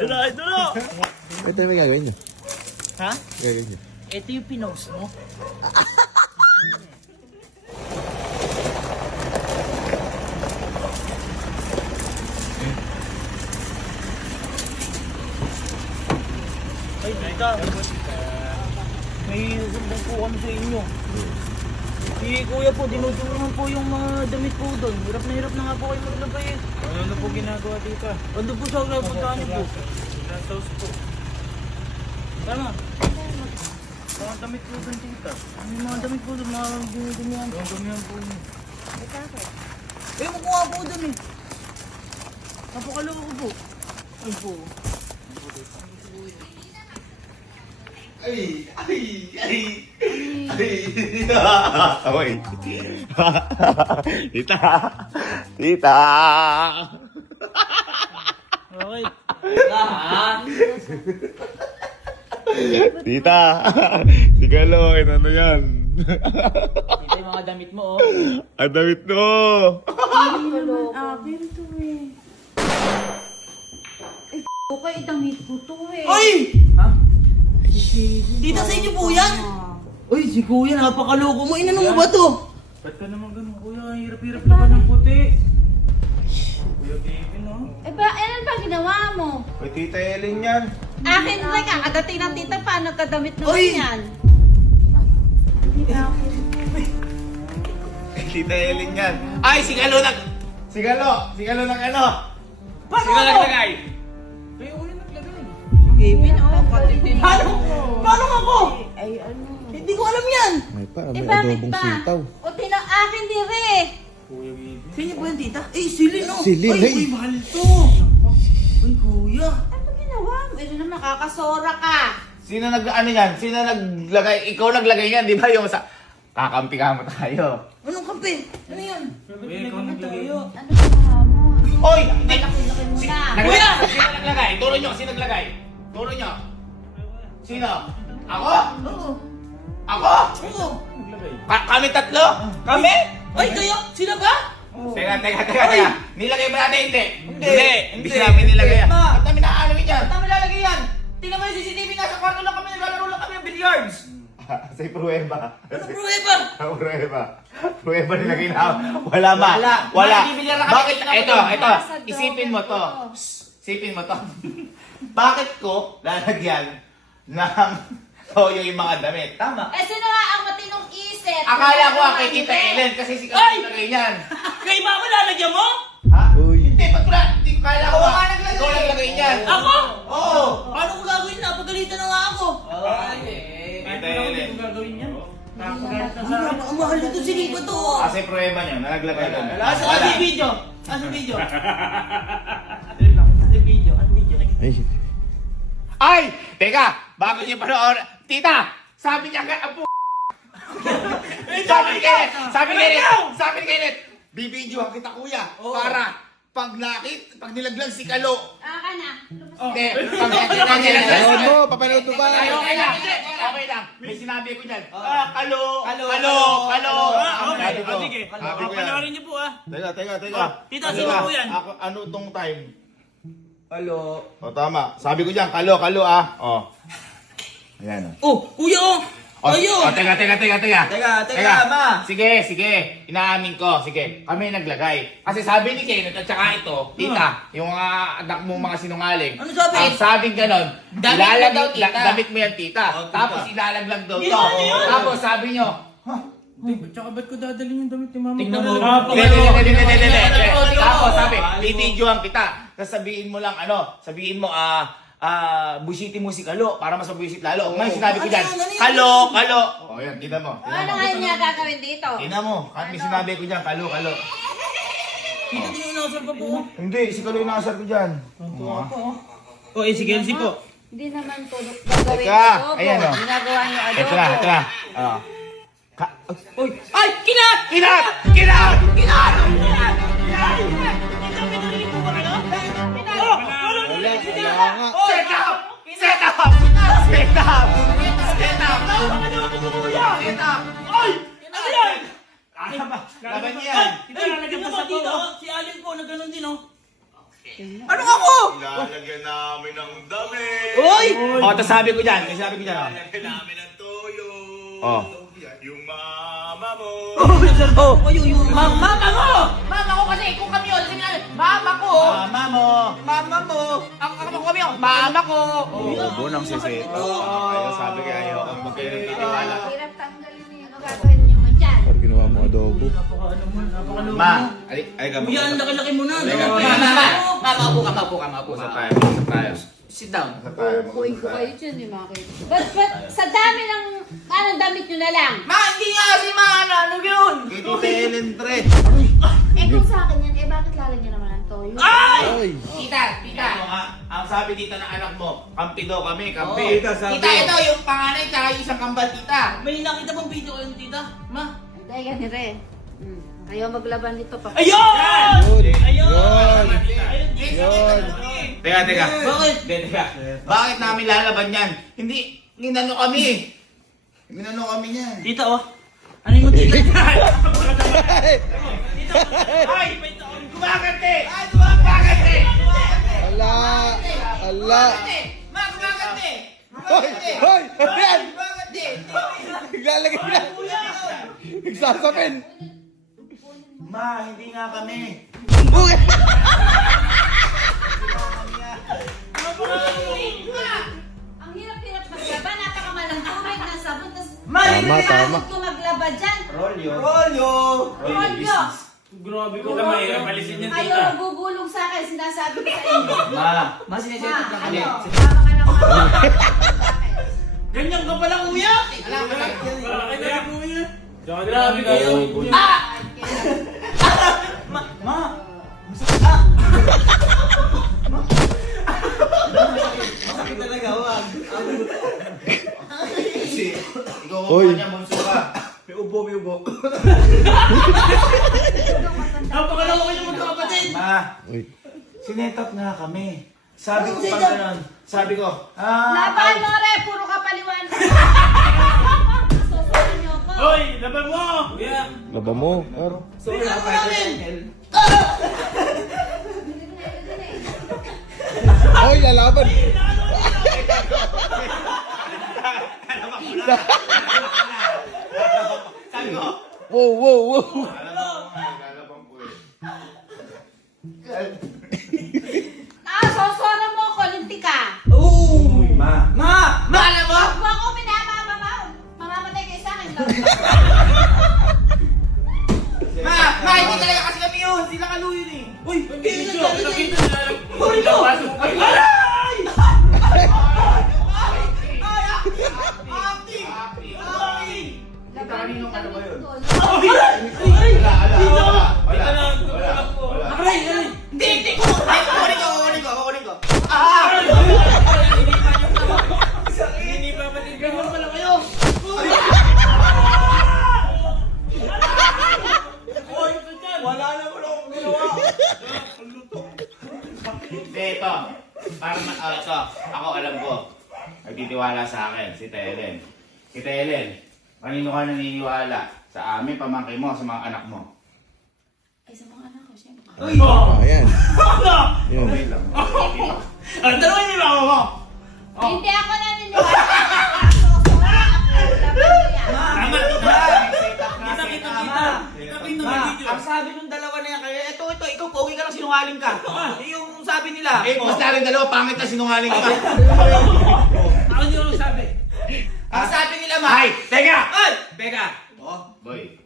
Ito na! Ito yung may gagawin nyo. Ha? Gagawin nyo. Ito yung pinost mo. Ay, tita. May sumbong po kami sa inyo. Si kuya po, dinudulungan po yung mga damit po doon. Hirap na nga po kayo maglabay eh. Ano po ginagawa dito? Ando po sa puntahan niyo po. Glass po. Tama. Mga damit po doon, tita. Yung mga damit po doon, mga dumihan. Ang dumihan po niyo. Eh, makuha po doon eh. Napakaloko ko po. Ay po. Ay! Away. Tita! Tita! Okay. Tita! Si Kaloy, ano yan? Ito yung mga damit mo oh. Ang damit mo! Akin to eh. Eh, okay, damit ko to eh. Ay! Ha? Tita, sa inyo po yan? Uy, si kuya, napakaloko mo. Inano mo ba to? Ba't ka naman ganun, kuya? Ang hirap-hirap naman ng puti. Kuya baby, no? Eh, ano ba ginawa mo? Uy, Tita Ellen yan. Akin na ka, kadating ng tita pa, nagkadamit naman Oy! yan. Tita Ellen yan. Ay, si Kalo ng... Si Kalo ng ano? Paano Sino ako? naglagay? Kayo ulit naglagay. Kevin, oh, katitin. Paano ako? Ay, ano? Hindi ko alam yan. May pa, Eh, bakit ba? O, akin din rin. Kuya baby. Sino po yan, tita? Eh, silin oh. Silin, Ay, ay. uy, mahal to. Uy, kuya. Ano ginawa mo? Ito na makakasora ka. Sino ano yan? Sino naglagay? Ikaw naglagay yan, di ba? Yung sa... Kakampi ka mo tayo. Anong kampe? Ano yan? Kuya, ikaw naglagay. Ano ginawa mo? Oy! Hindi! Laki-laki mo na. Naglagay! Sino naglagay? Turo nyo, sino naglagay? Turo nyo. Sino? Ako? Oo. Ako? Oo. Naglagay. Kami tatlo? Kami? Ay, kayo? Sila ba? Teka. Nilagay ba natin? Hindi. Hindi. Hindi namin nilagay yan. Ma. Ba't namin naaanawin yan? Saan namin lalagay yan? Tingnan mo yung CCTV, nasa kwarto lang kami, naglalaro lang kami ng billiards. Sa pruweba. Ano pruweba? Pruweba nilagay na. Wala ma. Wala. Bibili na kami. Bakit? Ito. Nasa Isipin mo to. dogo. Isipin mo to. Bakit ko lalagyan ng toyo yung mga damit? Tama. Eh, sino nga ang matinong isip? Akala ko kay Tita Ellen kasi si Ay! Kaya nilagay yan. Kay mama lalagyan mo? Ha? Uy. Hindi, ba't wala? Hindi ko kala ko. Ako nga naglagay. Ikaw naglagay yan. Ako? Oo. Paano ko gagawin? Napagalitan na nga ako. Tita Ellen. Kung gagawin yan. Ang mahal nito si Lipa to. Kasi pruweba niya, nalaglagay doon. Asa yung video? Asa yung video? Asa yung video? Ano video? Ay, Ay! Teka! Bago niyo panoorin. Tita! Sabi niya ka... Apo! Sabi ni Kenneth! Bibidyohan kita kuya. Para pag nilaglag si Kalo. Aka na. Hindi. Pag nilaglag si panood Kalo. mo, papanood mo ba? Okay lang. May sinabi ko dyan. Kalo. Sabi ko. Sige. Sabi ko yan. Panoorin niyo po ah. Teka. Tita, sino po yan? Ako, ano tong time? Halo. O, tama. Sabi ko dyan, kalo ah. O. Ayan o. Oh, kuya oh. Ayo. Teka. Teka, ma. Sige. Inaamin ko. Sige. Kami naglagay. Kasi sabi ni Kenneth at saka ito, tita, yung mga anak mong mga sinungaling. Ano sabi? Ang sabing ganon, Damit mo daw, tita. damit mo yan, tita. Oh, tita. Tapos ilalaglag daw to. Ano yun? Tapos sabi nyo, Tsaka ba't ko dadalhin yung damit ni mama? Tingnan mo. hindi. Tingnan Tapos mo. sabi, bibidyohan kita. Sasabihin mo lang sabihin mo, busitin mo si Kalo para mas mabuisit lalo. Ngayon sinabi ko dyan, Kalo. O yan, tignan mo. Ano ngayon niya gagawin dito? Tignan mo, may sinabi ko dyan, Kalo. Tita, di mo nasal pa po. Hindi, si Kalo yung nakasar ko dyan. Oh, si Kenzie po. Hindi naman to gagawin Teka, adobo. ayan, oh. Ginagawa niyo adobo. Ito na. Uy! Ay! Kinat! Kinat! Wala nga. Set up! Ay! Ano yan? Laban yan. Ay! Tingnan mo dito. Si Alin po, nagganon din oh. Ano ako? Ilalagyan namin ng damit. Oy! O, tapos sabi ko dyan. Sabi ko dyan. Ilalagyan namin ng toyo. Oh. Yung mama mo. Mama mo! Mama ko kasi kung kami yun, mama ko. Mama mo. Mama mo! Ako kami yun, mama ko. Bunang sisi. Ayaw, sabi ko ayaw. Huwag kayo nagtitiwala. Hirap tanggalin niyo. Ano gagawin niyo mo dyan? Parang ginawa mo adobo. Napakalumo. Ma, ay ka Kuya, ang laki-laki mo na. Halika. Mama, maupo ka, maupo Usap ka. tayo. Sit down. Kukuin ko kayo dyan, di makita. Ba't sa dami ng, damit nyo na lang? Ma, hindi nga kasi ano yun? Kay Tita Ellen, pre. Eh kung sa akin yan, bakit lalagyan naman ng toyo? Ay! Tita, Ano nga, ang sabi dito ng anak mo, kampi daw kami, kampi. Tita, ito yung panganay tsaka yung isang kambal, tita. May nakita bang video ko yung tita? Ma? Hindi, ganun rin. Ayaw maglaban dito pa. Ayun! Yun! Ayun! Teka. Bakit? Teka. Bakit namin lalaban yan? Hindi, ninano kami. Ninano kami yan. Tita, oh. Ano yung tita? Ay! Gumagante! Gumagante! Ala! Ala! Ma, gumagante! Hoy! Hoy! Ano yan? Gumagante! Naglalagay na! Nagsasapin! Ma, hindi nga kami. Ang hirap-hirap maglaba, napakamalang tubig ng sabon, tas Tama, tama. ko maglaba dyan. Rolyo. Rolyo! Rolyo! Grabe ko na mahirap alisin yung Ayaw tita. nagugulong sa akin, sinasabi ko sa inyo. Ma, Sineset Ma, na kami. ano? Tama ka ng mama. Ganyan ka pala, kuya! Bakit na po yun? Grabe kayo. Ma! Masakit talaga, wag. Kasi, ikaw Hoy. ka niya, bunso ka. May ubo. Napakaloko ko yung magkakapatid! Ma, Uy. sinetap nga kami. Sabi ko pa ganun. Sabi ko, Laban mo, re! Puro ka paliwan. Susunin niyo ko. Hoy, laban mo! Kuya. Laba mo. Ar. Sorry, namin! Hoy, lalaban! sabi ko, Wow! lalabang ko eh. Sosoro mo ko, linti ka. Oo! Ma, Ma! Ma, alam mo? Huwag mo ako pinamamama. Mamamatay kayo sa akin. Ma, hindi talaga kasi kami yun. Sila kaluyo yun eh. Uy, hindi yun talaga. Nakita nila. Rolyo! Ay, Aray! Acting! Acting! Kanino ka na ba yun? Aray! Wala lang. Wala po. Aray! Aray! Hindi ko! Ay, kukunin ko! Ah! Hindi pa pati Ganyan pala kayo! Wala naman akong ginawa! Hindi, ito. Para ito. Ako alam ko. Nagtitiwala sa akin, si Telen. Si Telen, kanino ka naniniwala? Sa amin, pamangkin mo, sa mga anak mo. Ay, sa mga anak ko, siyempre. Ayan. Yan. Okay lang. Ang dalawin nila ako! Hindi ako naniniwala. Sosoro ako. Laban mo yan. Tama, tita. Kita, Kita. Ma, ang sabi nung dalawa na yan, kaya ito, ikaw, pogi ka lang, sinungaling ka. Yung sabi nila, Eh, mas narin dalawa, pangit na sinungaling ka. Ako hindi ko sabi. ang sabi nila, ma, Ay, teka! ay, Beka, Boy,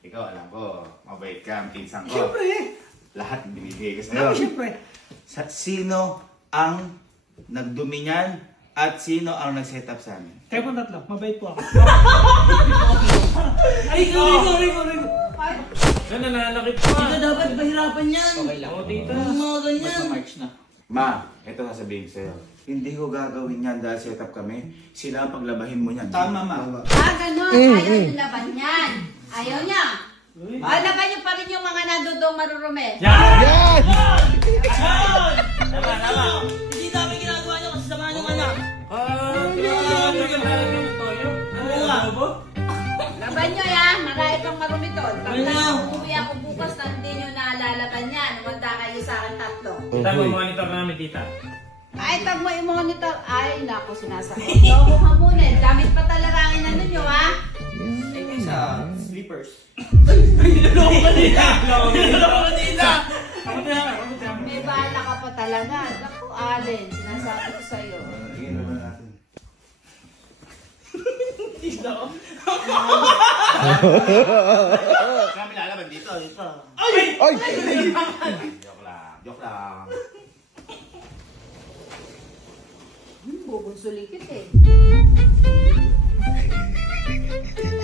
ikaw alam ko, mabait ka, ang pinsan ko. siyempre, Lahat binibigay ko sa'yo. siyempre. Sino ang nagdumi niyan at sino ang nag-set up sa amin? Kayo po tatlo. Mabait po ako. Rico. Yan, nananakit pa. Tita, dapat bahirapan yan. Okay lang. Oo, tita. Yung mga ganyan. Ma, ito sasabihin ko sa'yo. Hindi ko gagawin yan dahil set up kami. Sila ang paglabahin mo niyan. Tama, ma. Ganun. Ayaw yung laban yan. Ayaw niya. Laban niyo pa rin yung mga nadudong marurumi. Yan! Tama. Hindi namin ginagawa niyo kasi samahan yung anak. Grabe ka talaga yung toyo. Oo nga. Laban niyo yan. Marami pang marumi doon. Pag Wala. uuwi ako bukas na hindi niyo naalalaban yan, umanda kayo sa akin tatlo. Tama, monitor namin, tita. Ay, pag mo i-monitor, ay, naku, sinasakit. Loko ka muna. Damit pa talarangin ano nyo, ha? Niloloko ka nila! May bala ka pa talaga. Naku, Allen, sinasabi ko sa'yo. Kami lalaban dito. Ay! Joke lang. Joke lang. Bubunsulikit eh.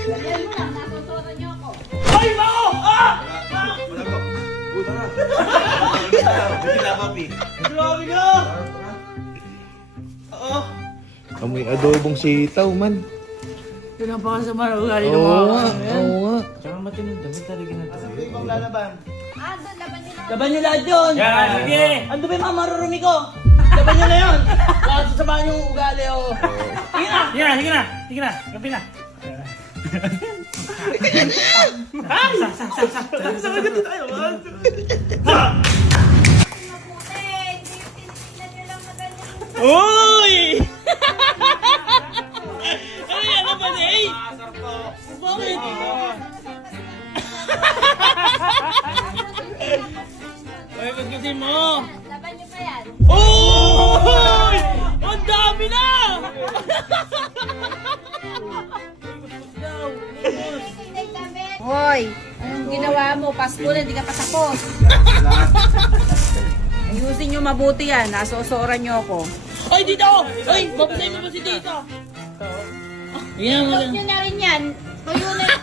Ganyan mo lang, natuturo niyo ako. Ay, bako! Ah! Wala ko. Buta na. Hindi papi. Grabe ka! Amoy adobong sitaw, man. Yun ang pakasama na ugali ng Oo mga nga, ano yan. oo nga. Tsaka matinong damit talaga na Asan ko yung lalaban? Ah, doon, laban niyo lang. Laban nyo lahat yun! Yan, sige! Ando ba yung mga marurumi ko? Laban nyo na yun! Baka sasamahan yung ugali o... Sige na! Sige na, sige na! Sige na, gabi na! Saan ganito tayo? Mabuti, hindi yung tinitingnan niyo lang na ganyan. Uy! Ay, ano ba na eh? Bakit? Ay, ba't kasi mo? Laban niyo pa yan. Uy! Ang dami na! Hindi damit. Hoy, anong ginawa mo? Pasko na, hindi ka pa tapos. Ayusin niyo mabuti yan. Nasosoran niyo ako. Ay, dito! Ay, babasay mo ba si Tito? Yan, Huwag niyo na rin yan. Tuyo na yun.